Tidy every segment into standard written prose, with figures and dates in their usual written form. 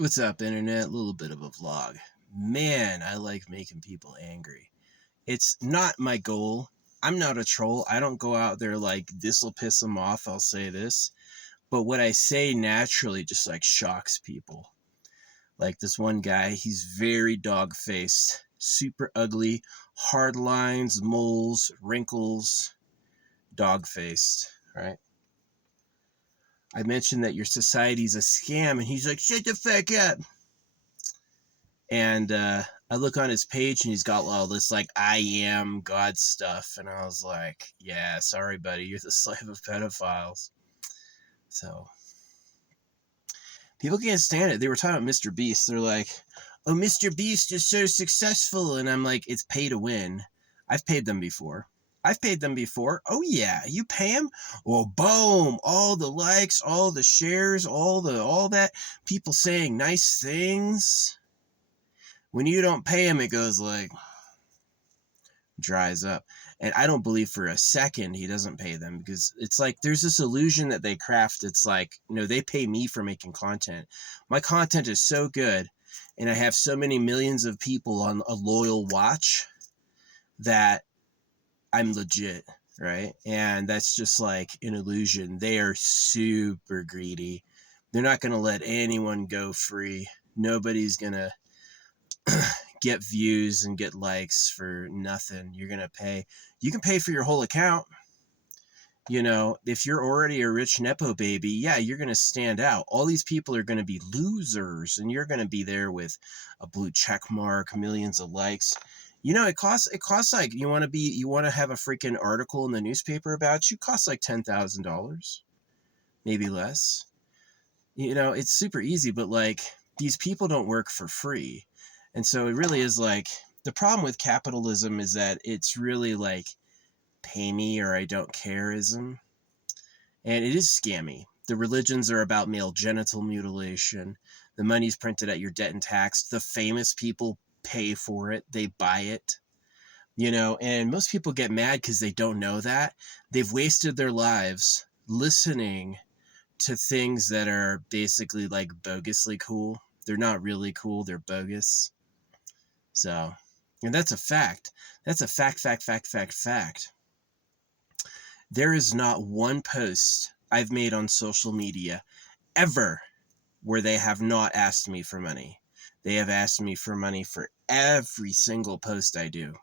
What's up, internet? A little bit of a vlog. Man, I like making people angry. It's not my goal. I'm not a troll. I don't go out there like, this'll piss them off, I'll say this. But what I say naturally just like shocks people. Like this one guy, he's very dog faced, super ugly, hard lines, moles, wrinkles, dog faced, right? I mentioned that your society's a scam, and he's like, shut the fuck up. And I look on his page and he's got all this like I am God stuff. And I was like, yeah, sorry, buddy. You're the slave of pedophiles. So people can't stand it. They were talking about Mr. Beast. They're like, oh, Mr. Beast is so successful. And I'm like, it's pay to win. I've paid them before. Oh, yeah. You pay them? Well, boom. All the likes, all the shares, all that. People saying nice things. When you don't pay him, it goes like, dries up. And I don't believe for a second he doesn't pay them, because it's like there's this illusion that they craft. It's like, they pay me for making content. My content is so good, and I have so many millions of people on a loyal watch that I'm legit, right? And that's just like an illusion. They are super greedy. They're not going to let anyone go free. Nobody's going to get views and get likes for nothing. You're going to pay. You can pay for your whole account. If you're already a rich Nepo baby, yeah, you're going to stand out. All these people are going to be losers, and you're going to be there with a blue check mark, millions of likes. It costs like, you want to have a freaking article in the newspaper about you, costs like $10,000, maybe less. It's super easy, but like these people don't work for free. And so it really is like, the problem with capitalism is that it's really like pay me or I don't careism. And it is scammy. The religions are about male genital mutilation. The money's printed at your debt and tax. The famous people pay for it. They buy it. And most people get mad because they don't know that. They've wasted their lives listening to things that are basically like bogusly cool. They're not really cool. They're bogus. So, and that's a fact. That's a fact. There is not one post I've made on social media ever where they have not asked me for money. They have asked me for money for every single post I do.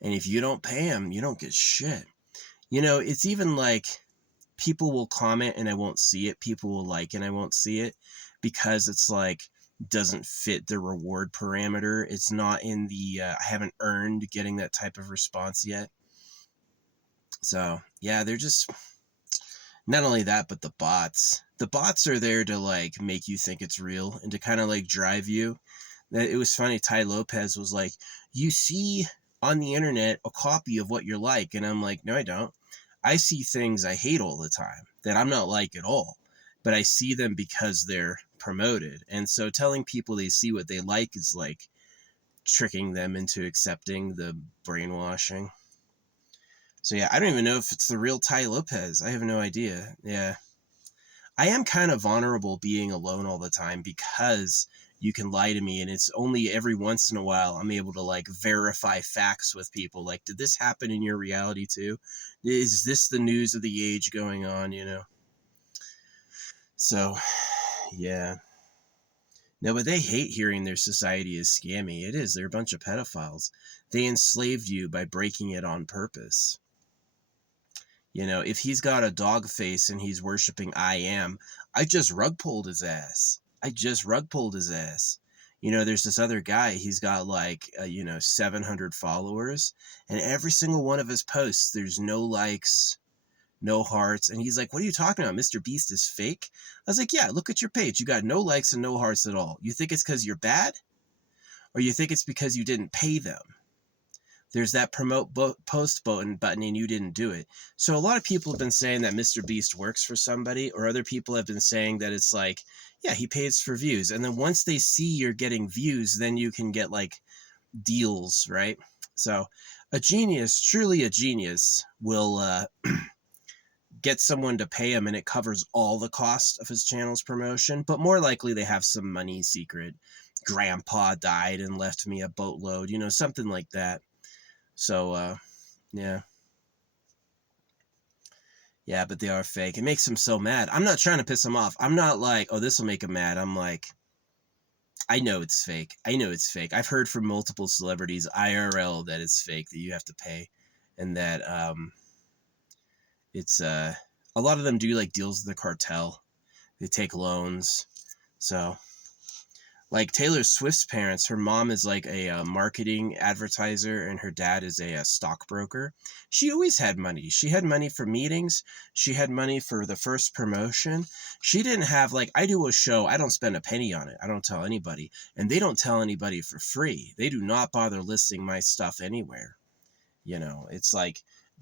And if you don't pay them, you don't get shit. It's even like people will comment and I won't see it. People will like and I won't see it, because it's like, doesn't fit the reward parameter. It's not in the, I haven't earned getting that type of response yet. So yeah, they're just, not only that, but the bots are there to like make you think it's real and to kind of like drive you. That it was funny. Tai Lopez was like, you see on the internet a copy of what you're like. And I'm like, no, I don't. I see things I hate all the time that I'm not like at all, but I see them because they're promoted. And so telling people they see what they like is like tricking them into accepting the brainwashing. So yeah, I don't even know if it's the real Tai Lopez. I have no idea. Yeah. I am kind of vulnerable being alone all the time, because you can lie to me, and it's only every once in a while I'm able to like verify facts with people. Like, did this happen in your reality too? Is this the news of the age going on, So, yeah. No, but they hate hearing their society is scammy. It is. They're a bunch of pedophiles. They enslaved you by breaking it on purpose. If he's got a dog face and he's worshiping I am, I just rug pulled his ass. There's this other guy, he's got like, 700 followers, and every single one of his posts, there's no likes, no hearts. And he's like, what are you talking about? Mr. Beast is fake? I was like, yeah, look at your page. You got no likes and no hearts at all. You think it's because you're bad? Or you think it's because you didn't pay them? There's that promote post button and you didn't do it. So a lot of people have been saying that Mr. Beast works for somebody, or other people have been saying that it's like, yeah, he pays for views. And then once they see you're getting views, then you can get like deals, right? So a genius, truly a genius, will get someone to pay him and it covers all the cost of his channel's promotion, but more likely they have some money secret. Grandpa died and left me a boatload, you know, something like that. So, yeah. Yeah, but they are fake. It makes him so mad. I'm not trying to piss him off. I'm not like, oh, this will make him mad. I'm like, I know it's fake. I know it's fake. I've heard from multiple celebrities IRL that it's fake, that you have to pay, and that it's a lot of them do like deals with the cartel. They take loans. So, like Taylor Swift's parents, her mom is like a marketing advertiser and her dad is a stockbroker. She always had money. She had money for meetings. She had money for the first promotion. She didn't have, like, I do a show. I don't spend a penny on it. I don't tell anybody. And they don't tell anybody for free. They do not bother listing my stuff anywhere. You know, it's like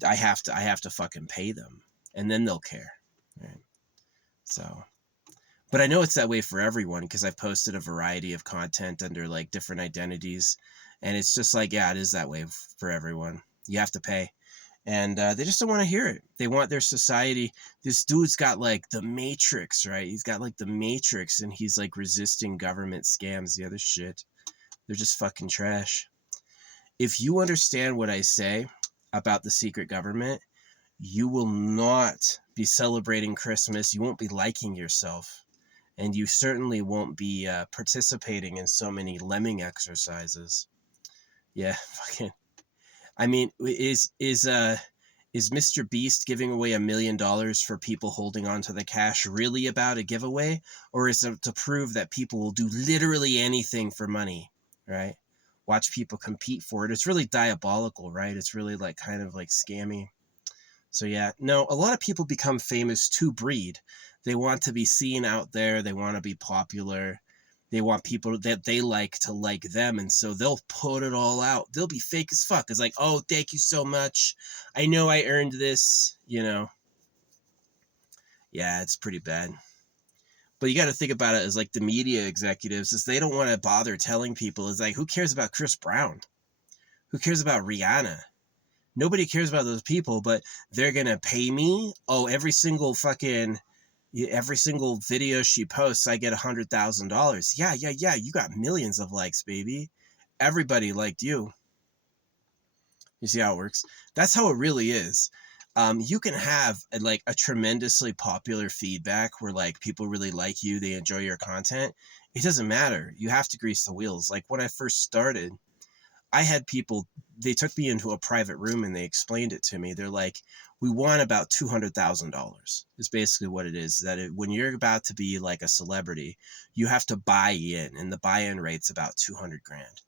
I have to fucking pay them and then they'll care. Right? So... But I know it's that way for everyone because I've posted a variety of content under like different identities. And it's just like, yeah, it is that way for everyone. You have to pay. And they just don't want to hear it. They want their society. This dude's got like the Matrix, right? He's got like the Matrix and he's like resisting government scams, the other shit. They're just fucking trash. If you understand what I say about the secret government, you will not be celebrating Christmas. You won't be liking yourself. And you certainly won't be participating in so many lemming exercises. Yeah, fucking. I mean, is Mr. Beast giving away $1 million for people holding on to the cash really about a giveaway, or is it to prove that people will do literally anything for money, right? Watch people compete for it. It's really diabolical, right? It's really like kind of like scammy. So yeah, no, a lot of people become famous to breed. They want to be seen out there. They want to be popular. They want people that they like to like them. And so they'll put it all out. They'll be fake as fuck. It's like, oh, thank you so much. I know I earned this, you know. Yeah, it's pretty bad. But you got to think about it as like the media executives is they don't want to bother telling people. It's like, who cares about Chris Brown? Who cares about Rihanna? Nobody cares about those people, but they're going to pay me. Oh, every single video she posts, I get $100,000. Yeah. You got millions of likes, baby. Everybody liked you. You see how it works? That's how it really is. You can have like a tremendously popular feedback where like people really like you, they enjoy your content. It doesn't matter. You have to grease the wheels. Like when I first started, I had people, they took me into a private room and they explained it to me. They're like, we want about $200,000 is basically what it is. When you're about to be like a celebrity, you have to buy in, and the buy-in rate's about 200 grand.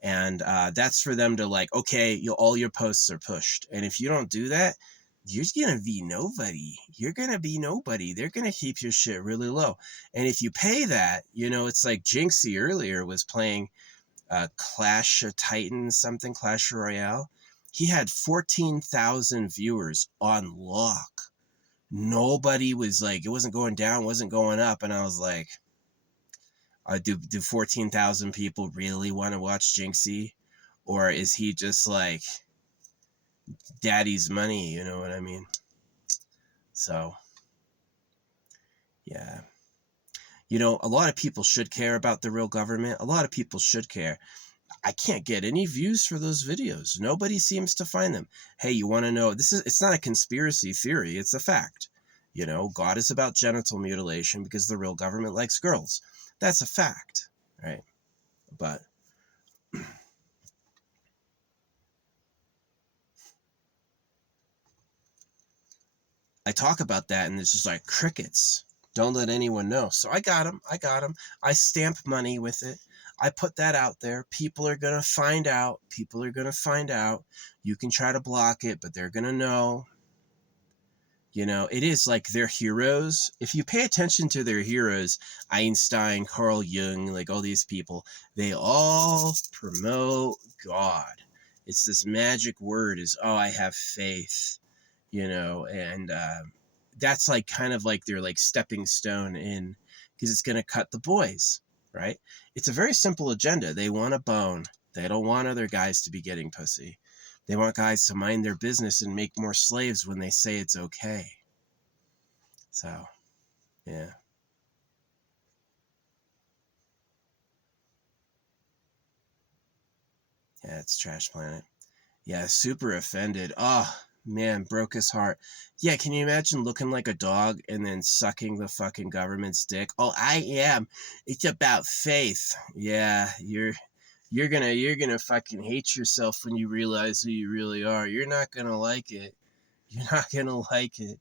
And that's for them to like, okay, all your posts are pushed. And if you don't do that, you're going to be nobody. You're going to be nobody. They're going to keep your shit really low. And if you pay that, you know, it's like Jinxie earlier was playing Clash of Titans, something, Clash Royale. He had 14,000 viewers on lock. Nobody was like, it wasn't going down, wasn't going up. And I was like, do 14,000 people really want to watch Jinxie? Or is he just like daddy's money? You know what I mean? So, yeah. You know, a lot of people should care about the real government. A lot of people should care. I can't get any views for those videos. Nobody seems to find them. Hey, you want to know, it's not a conspiracy theory. It's a fact. You know, God is about genital mutilation because the real government likes girls. That's a fact, right? But I talk about that and it's just like crickets. Don't let anyone know. So I got them. I stamp money with it. I put that out there. People are going to find out. You can try to block it, but they're going to know. You know, it is like their heroes. If you pay attention to their heroes, Einstein, Carl Jung, like all these people, they all promote God. It's this magic word is, oh, I have faith, you know, and that's like kind of like their like stepping stone in, because it's going to cut the boys, right? It's a very simple agenda. They want a bone. They don't want other guys to be getting pussy. They want guys to mind their business and make more slaves when they say it's okay. So, yeah. Yeah, it's Trash Planet. Yeah, super offended. Oh, man, broke his heart. Yeah, can you imagine looking like a dog and then sucking the fucking government's dick? Oh, I am. It's about faith. Yeah, you're gonna fucking hate yourself when you realize who you really are. You're not gonna like it. You're not gonna like it.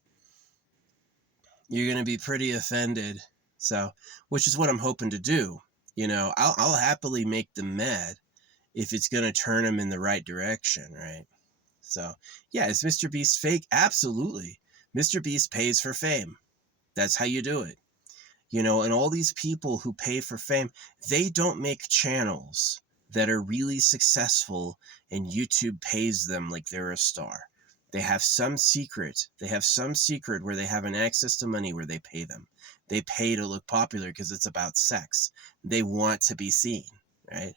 You're gonna be pretty offended. So, which is what I'm hoping to do. I'll happily make them mad if it's gonna turn them in the right direction, right? So, yeah, is Mr. Beast fake? Absolutely. Mr. Beast pays for fame. That's how you do it. And all these people who pay for fame, they don't make channels that are really successful and YouTube pays them like they're a star. They have some secret. They have some secret where they have an access to money where they pay them. They pay to look popular because it's about sex. They want to be seen, right?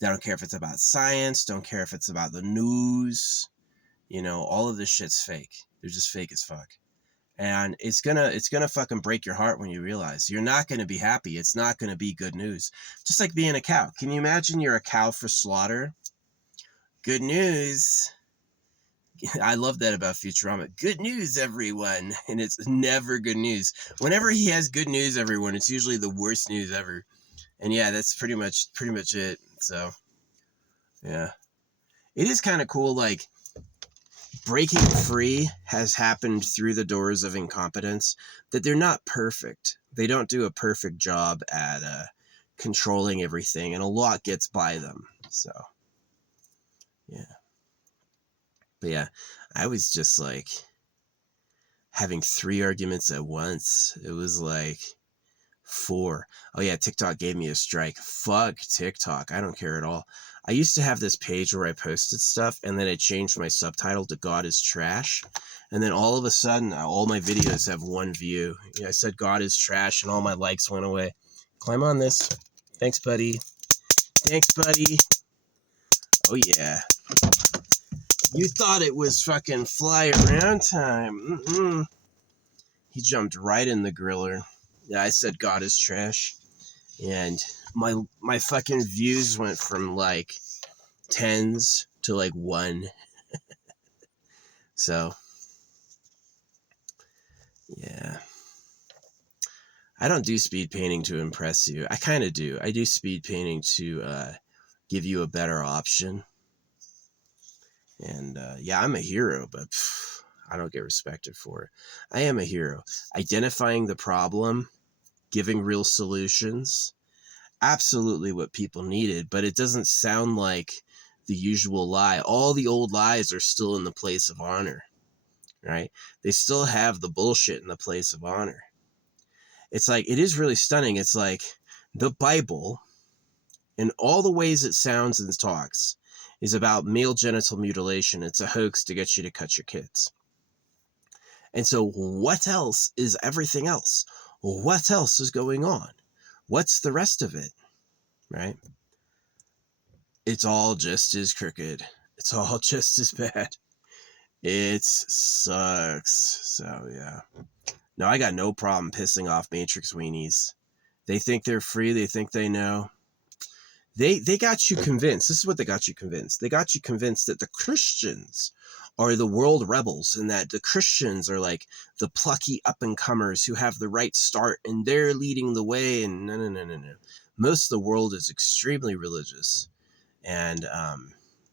They don't care if it's about science, don't care if it's about the news. All of this shit's fake. They're just fake as fuck. And it's gonna fucking break your heart when you realize you're not gonna be happy. It's not gonna be good news. Just like being a cow. Can you imagine you're a cow for slaughter? Good news. I love that about Futurama. Good news, everyone. And it's never good news. Whenever he has good news, everyone, it's usually the worst news ever. And yeah, that's pretty much it. So yeah. It is kind of cool, like breaking free has happened through the doors of incompetence, that they're not perfect. They don't do a perfect job at controlling everything, and a lot gets by them. So, yeah. But yeah, I was just like having 3 arguments at once. It was like 4. Oh yeah, TikTok gave me a strike. Fuck TikTok. I don't care at all. I used to have this page where I posted stuff, and then I changed my subtitle to God is Trash. And then all of a sudden, all my videos have 1 view. I said God is trash, and all my likes went away. Climb on this. Thanks, buddy. Thanks, buddy. Oh, yeah. You thought it was fucking fly around time. Mm-mm. He jumped right in the griller. Yeah, I said God is trash. And my fucking views went from like 10s to like 1. So, yeah. I don't do speed painting to impress you. I kind of do. I do speed painting to give you a better option. And yeah, I'm a hero, but I don't get respected for it. I am a hero. Identifying the problem, giving real solutions, absolutely what people needed, but it doesn't sound like the usual lie. All the old lies are still in the place of honor, right? They still have the bullshit in the place of honor. It's like, it is really stunning. It's like the Bible, in all the ways it sounds and talks, is about male genital mutilation. It's a hoax to get you to cut your kids. And so what else is everything else? What else is going on? What's the rest of it, right? It's all just as crooked. It's all just as bad. It sucks. So, yeah. No, I got no problem pissing off Matrix weenies. They think they're free. They think they know. They got you convinced. This is what they got you convinced. They got you convinced that the Christians are the world rebels, and that the Christians are like the plucky up-and-comers who have the right start, and they're leading the way. And no. Most of the world is extremely religious, and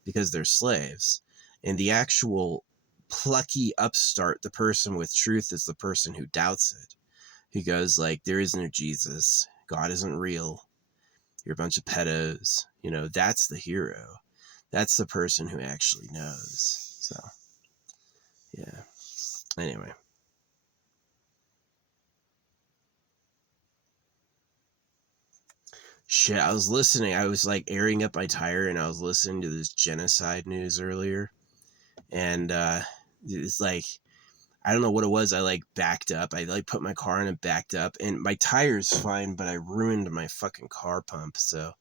because they're slaves. And the actual plucky upstart, the person with truth, is the person who doubts it. Who goes like, there is no Jesus. God isn't real. You're a bunch of pedos. That's the hero. That's the person who actually knows. So, yeah. Anyway. Shit, I was listening. I was like airing up my tire, and I was listening to this genocide news earlier. And it's like, I don't know what it was. I like backed up. I like put my car in and backed up, and my tire's fine, but I ruined my fucking car pump. So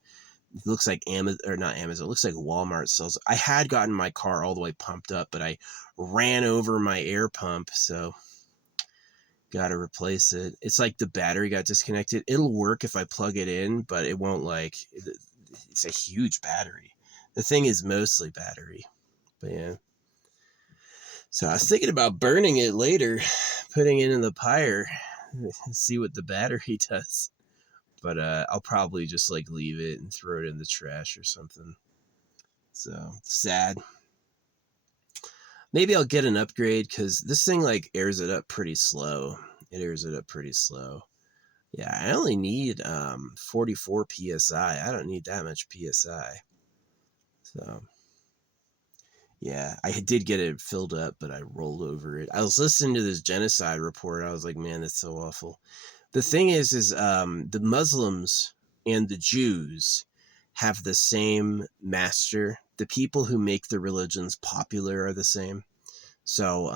it looks like Amazon, or not Amazon, it looks like Walmart sells. I had gotten my car all the way pumped up, but I ran over my air pump. So Got to replace it. It's like the battery got disconnected. It'll work if I plug it in, but it won't like, it's a huge battery. The thing is mostly battery, but yeah. So I was thinking about burning it later, putting it in the pyre, see what the battery does. But I'll probably just like leave it and throw it in the trash or something. So sad. Maybe I'll get an upgrade because this thing like airs it up pretty slow. It airs it up pretty slow. Yeah, I only need 44 psi. I don't need that much psi. So yeah, I did get it filled up, but I rolled over it. I was listening to this genocide report. I was like, man, that's so awful. The thing is the Muslims and the Jews have the same master. The people who make the religions popular are the same. So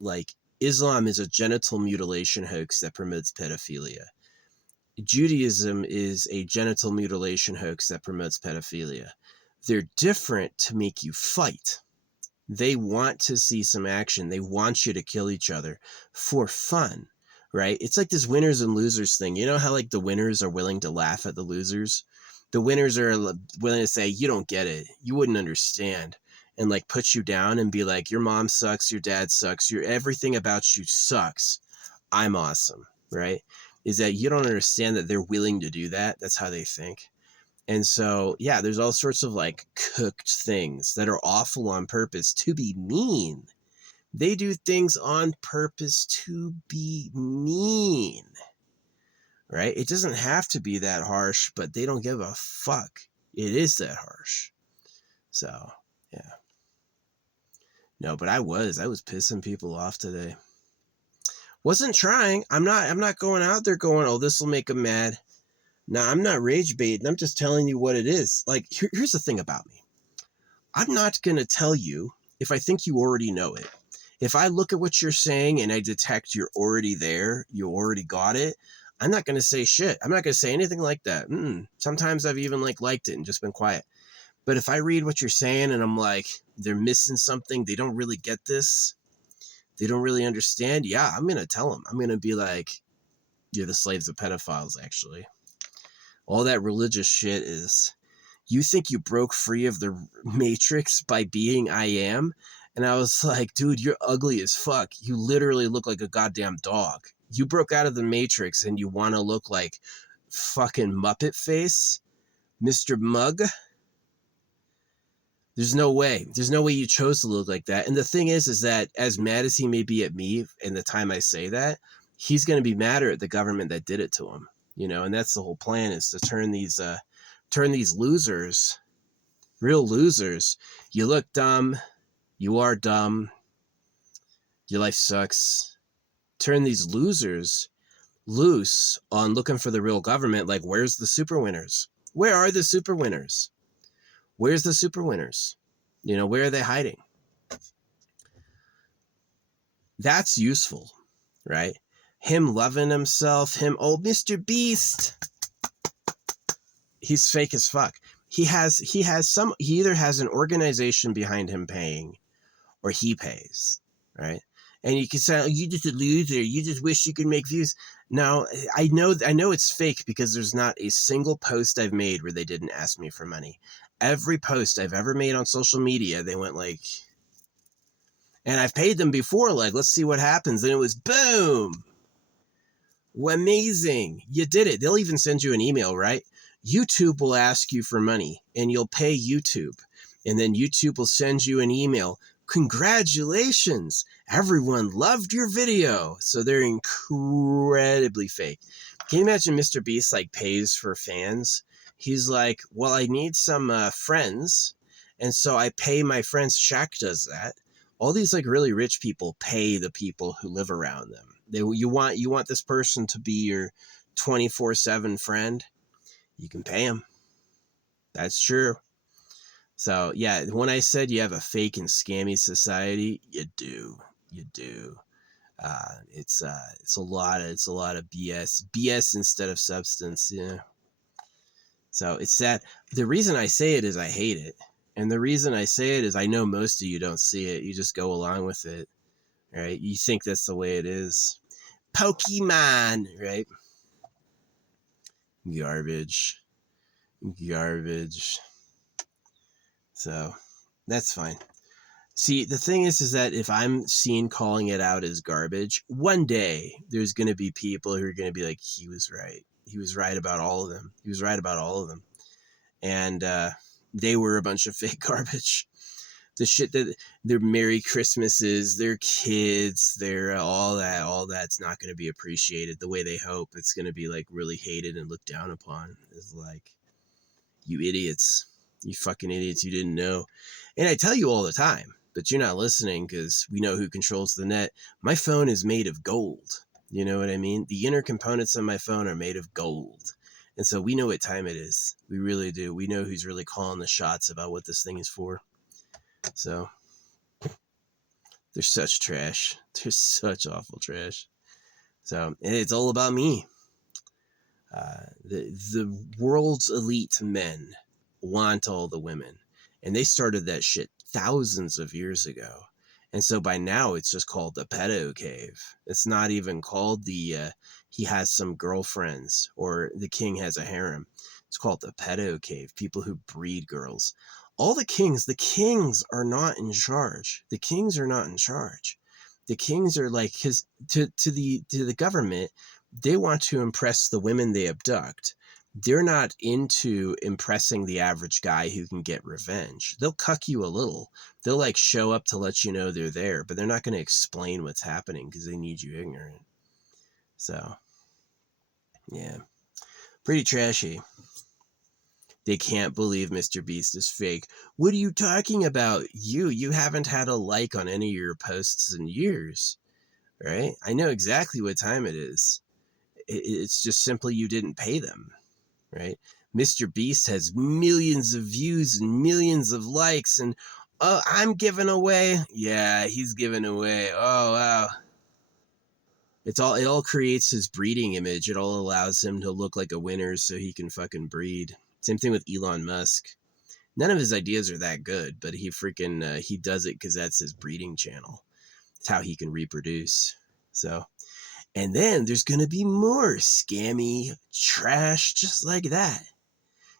like Islam is a genital mutilation hoax that promotes pedophilia. Judaism is a genital mutilation hoax that promotes pedophilia. They're different to make you fight. They want to see some action. They want you to kill each other for fun, right? It's like this winners and losers thing. You know how like the winners are willing to laugh at the losers? The winners are willing to say, you don't get it. You wouldn't understand. And like put you down and be like, your mom sucks, your dad sucks, everything about you sucks. I'm awesome, right? Is that you don't understand that they're willing to do that. That's how they think. And so, yeah, there's all sorts of like cooked things that are awful on purpose to be mean. They do things on purpose to be mean, right? It doesn't have to be that harsh, but they don't give a fuck. It is that harsh. So, yeah. No, but I was pissing people off today. Wasn't trying. I'm not going out there going, oh, this will make them mad. No, I'm not rage baiting. I'm just telling you what it is. Like, here's the thing about me. I'm not going to tell you if I think you already know it. If I look at what you're saying and I detect you're already there, you already got it, I'm not going to say shit. I'm not going to say anything like that. Sometimes I've even liked it and just been quiet. But if I read what you're saying and I'm like, they're missing something, they don't really get this, they don't really understand, yeah, I'm going to tell them. I'm going to be like, you're the slaves of pedophiles, actually. All that religious shit is, you think you broke free of the matrix by being I am? And I was like, dude, you're ugly as fuck. You literally look like a goddamn dog. You broke out of the matrix and you want to look like fucking Muppet Face? Mr. Mugg? There's no way. There's no way you chose to look like that. And the thing is that as mad as he may be at me in the time I say that, he's going to be madder at the government that did it to him. You know, and that's the whole plan, is to turn these losers, real losers. You look dumb. You are dumb. Your life sucks. Turn these losers loose on looking for the real government. Like, where's the super winners? Where are the super winners? Where's the super winners? You know, where are they hiding? That's useful, right? Him loving himself, Mr. Beast. He's fake as fuck. He either has an organization behind him paying, or he pays, right? And you can say, oh, you just a loser. You just wish you could make views. Now, I know it's fake because there's not a single post I've made where they didn't ask me for money. Every post I've ever made on social media, they went like, and I've paid them before, like, let's see what happens. And it was boom. Amazing. You did it. They'll even send you an email, right? YouTube will ask you for money and you'll pay YouTube. And then YouTube will send you an email. Congratulations. Everyone loved your video. So they're incredibly fake. Can you imagine Mr. Beast like pays for fans? He's like, well, I need some friends. And so I pay my friends. Shaq does that. All these like really rich people pay the people who live around them. You want this person to be your 24/7 friend? You can pay him. That's true. So yeah, when I said you have a fake and scammy society, you do. It's a lot of BS instead of substance. Yeah. So it's that. The reason I say it is I hate it, and the reason I say it is I know most of you don't see it. You just go along with it, right? You think that's the way it is. Pokemon, right? Garbage. So that's fine. See, the thing is that if I'm seen calling it out as garbage, one day there's going to be people who are going to be like, he was right. He was right about all of them. He was right about all of them. And they were a bunch of fake garbage. The shit that their Merry Christmases, their kids, their all that's not going to be appreciated the way they hope. It's going to be like really hated and looked down upon. It's like, you idiots, you fucking idiots, you didn't know. And I tell you all the time, but you're not listening because we know who controls the net. My phone is made of gold. You know what I mean? The inner components of my phone are made of gold. And so we know what time it is. We really do. We know who's really calling the shots about what this thing is for. So they're such trash. They're such awful trash. So it's all about me. The world's elite men want all the women. And they started that shit thousands of years ago. And so by now it's just called the pedo cave. It's not even called the he has some girlfriends or the king has a harem. It's called the pedo cave. People who breed girls. All the kings are not in charge. The kings are not in charge. The kings are like, because to the government, they want to impress the women they abduct. They're not into impressing the average guy who can get revenge. They'll cuck you a little. They'll like show up to let you know they're there, but they're not going to explain what's happening because they need you ignorant. So, yeah, pretty trashy. They can't believe Mr. Beast is fake. What are you talking about? You haven't had a like on any of your posts in years, right? I know exactly what time it is. It's just simply you didn't pay them, right? Mr. Beast has millions of views and millions of likes, and oh, I'm giving away. Yeah, he's giving away. Oh wow. It all creates his breeding image. It all allows him to look like a winner so he can fucking breed. Same thing with Elon Musk. None of his ideas are that good, but he freaking he does it because that's his breeding channel. It's how he can reproduce. So, and then there's gonna be more scammy trash just like that.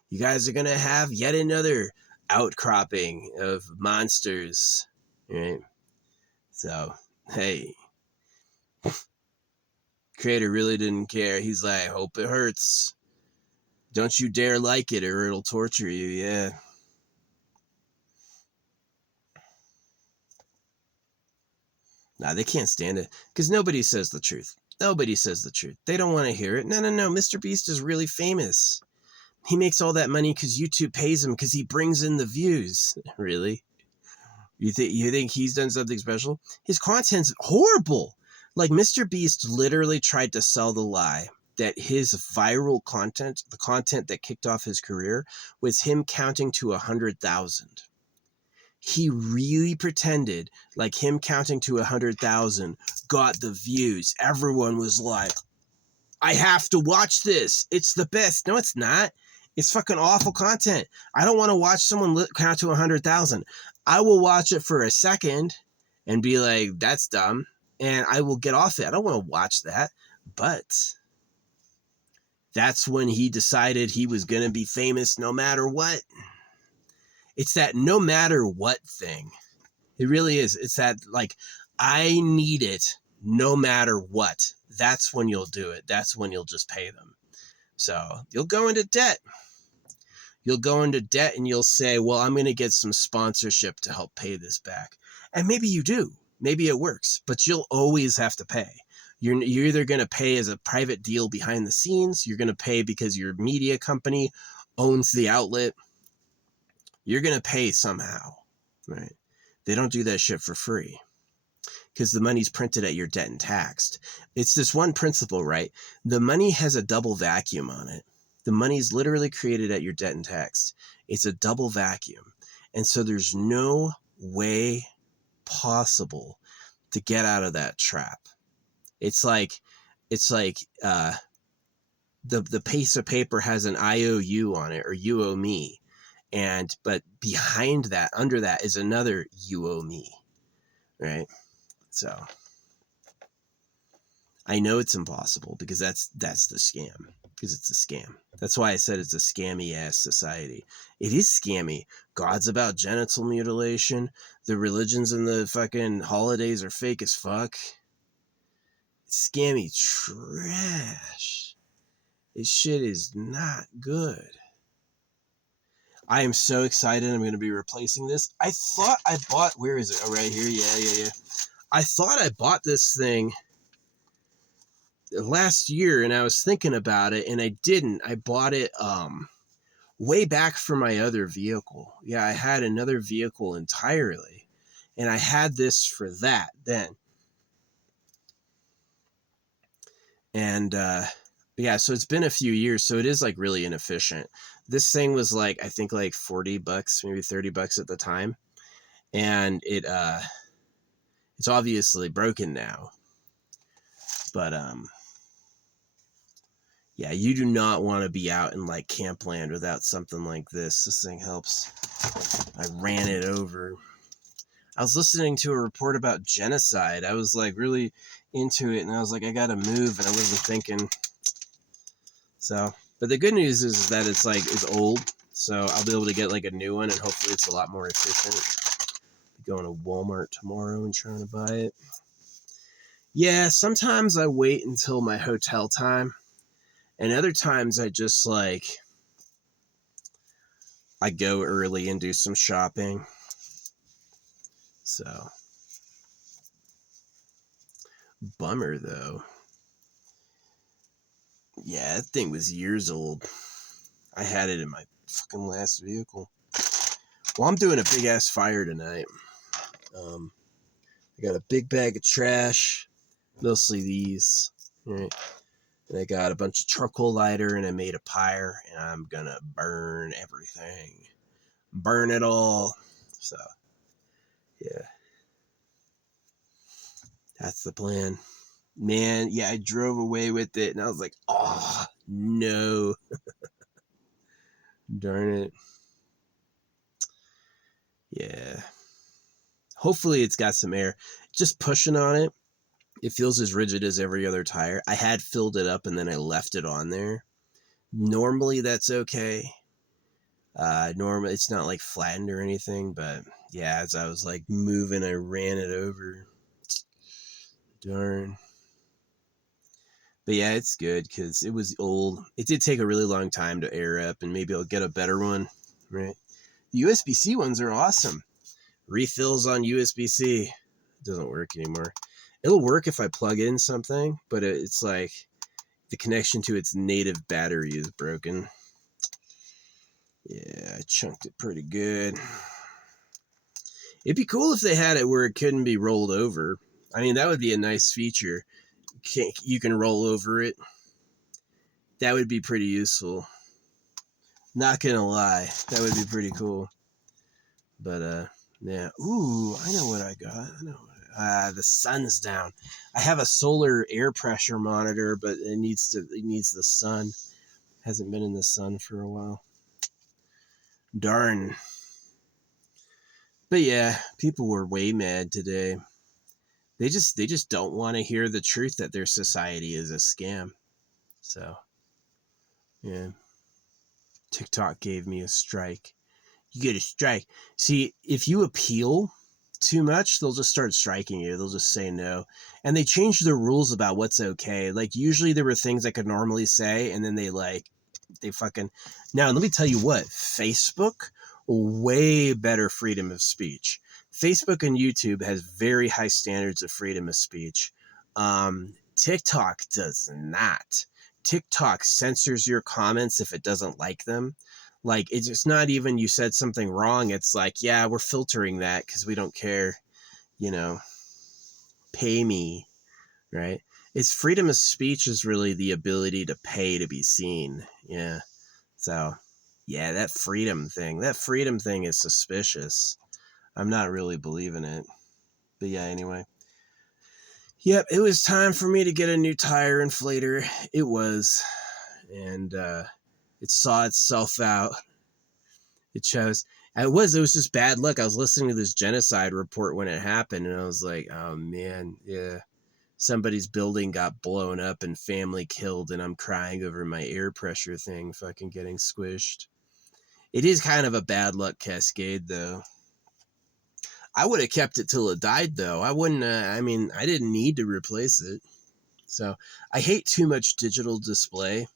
You guys are gonna have yet another outcropping of monsters, right? So, hey, creator really didn't care. He's like, hope it hurts. Don't you dare like it or it'll torture you. Yeah. Nah, they can't stand it because nobody says the truth. Nobody says the truth. They don't want to hear it. No. Mr. Beast is really famous. He makes all that money because YouTube pays him because he brings in the views. Really? You think he's done something special? His content's horrible. Like Mr. Beast literally tried to sell the lie that his viral content, the content that kicked off his career, was him counting to 100,000. He really pretended like him counting to 100,000 got the views. Everyone was like, I have to watch this. It's the best. No, it's not. It's fucking awful content. I don't want to watch someone count to 100,000. I will watch it for a second and be like, that's dumb. And I will get off it. I don't want to watch that. But that's when he decided he was going to be famous no matter what. It's that no matter what thing. It really is. It's that like, I need it no matter what. That's when you'll do it. That's when you'll just pay them. So you'll go into debt. You'll go into debt and you'll say, well, I'm going to get some sponsorship to help pay this back. And maybe you do. Maybe it works, but you'll always have to pay. You're either going to pay as a private deal behind the scenes. You're going to pay because your media company owns the outlet. You're going to pay somehow, right? They don't do that shit for free because the money's printed at your debt and taxed. It's this one principle, right? The money has a double vacuum on it. The money's literally created at your debt and taxed. It's a double vacuum. And so there's no way possible to get out of that trap. It's like the piece of paper has an IOU on it, or you owe me. But behind that, under that, is another you owe me, right? So I know it's impossible because that's the scam. Because it's a scam. That's why I said it's a scammy ass society. It is scammy. God's about genital mutilation. The religions and the fucking holidays are fake as fuck. It's scammy trash. This shit is not good. I am so excited. I'm going to be replacing this. I thought I bought, where is it? Oh, right here. Yeah. I thought I bought this thing last year and I was thinking about it and I didn't. I bought it way back for my other vehicle. Yeah, I had another vehicle entirely and I had this for that then. And yeah, so it's been a few years, so it is like really inefficient. This thing was like, I think like $40, maybe $30 at the time. And it's obviously broken now. But yeah, you do not want to be out in like campland without something like this. This thing helps. I ran it over. I was listening to a report about genocide. I was like really into it and I was like, I gotta move, and I wasn't thinking. So, but the good news is that it's old, so I'll be able to get like a new one and hopefully it's a lot more efficient. Going to Walmart tomorrow and trying to buy it. Yeah, sometimes I wait until my hotel time, and other times I just like I go early and do some shopping. So, bummer though. Yeah, that thing was years old. I had it in my fucking last vehicle. Well, I'm doing a big ass fire tonight. I got a big bag of trash, mostly these, right? And I got a bunch of charcoal lighter and I made a pyre and I'm gonna burn everything. Burn it all. So, yeah. That's the plan. Man, yeah, I drove away with it and I was like, oh, no. Darn it. Yeah. Hopefully it's got some air. Just pushing on it, it feels as rigid as every other tire. I had filled it up and then I left it on there. Normally that's okay. Normally it's not like flattened or anything, but yeah, as I was like moving, I ran it over. Darn. But yeah, it's good because it was old. It did take a really long time to air up, and maybe I'll get a better one, right? The USB-C ones are awesome. Refills on USB-C. It doesn't work anymore. It'll work if I plug in something, but it's like the connection to its native battery is broken. Yeah, I chunked it pretty good. It'd be cool if they had it where it couldn't be rolled over. I mean, that would be a nice feature. You can roll over it. That would be pretty useful. Not gonna lie, that would be pretty cool. But yeah. Ooh, I know what I got. The sun's down. I have a solar air pressure monitor, but it needs the sun. Hasn't been in the sun for a while. Darn. But yeah, people were way mad today. They just don't want to hear the truth that their society is a scam. So, yeah. TikTok gave me a strike. You get a strike. See, if you appeal too much, they'll just start striking you. They'll just say no. And they changed the rules about what's okay. Like, usually there were things I could normally say, and then they fucking... Now, let me tell you what. Facebook, way better freedom of speech. Facebook and YouTube has very high standards of freedom of speech. TikTok does not. TikTok censors your comments if it doesn't like them. Like, it's not even you said something wrong. It's like, yeah, we're filtering that because we don't care, pay me, right? It's freedom of speech is really the ability to pay to be seen. Yeah. So, yeah, that freedom thing is suspicious. I'm not really believing it. But yeah, anyway. Yep, it was time for me to get a new tire inflator. It was. And it saw itself out. It chose. It was just bad luck. I was listening to this genocide report when it happened, and I was like, oh man, yeah, somebody's building got blown up and family killed, and I'm crying over my air pressure thing fucking getting squished. It is kind of a bad luck cascade, though. I would have kept it till it died, though. I wouldn't, I mean, I didn't need to replace it. So I hate too much digital display.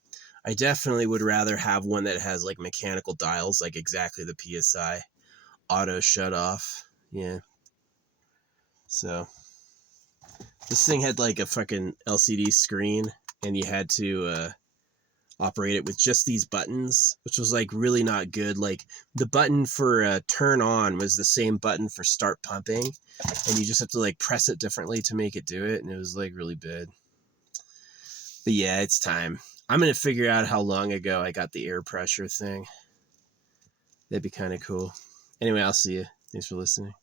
I definitely would rather have one that has like mechanical dials, like exactly the PSI, auto shut off. Yeah. So this thing had like a fucking LCD screen, and you had to operate it with just these buttons, which was like really not good. Like the button for turn on was the same button for start pumping, and you just have to like press it differently to make it do it, and it was like really bad. But yeah, it's time. I'm gonna figure out how long ago I got the air pressure thing. That'd be kind of cool. Anyway, I'll see you. Thanks for listening.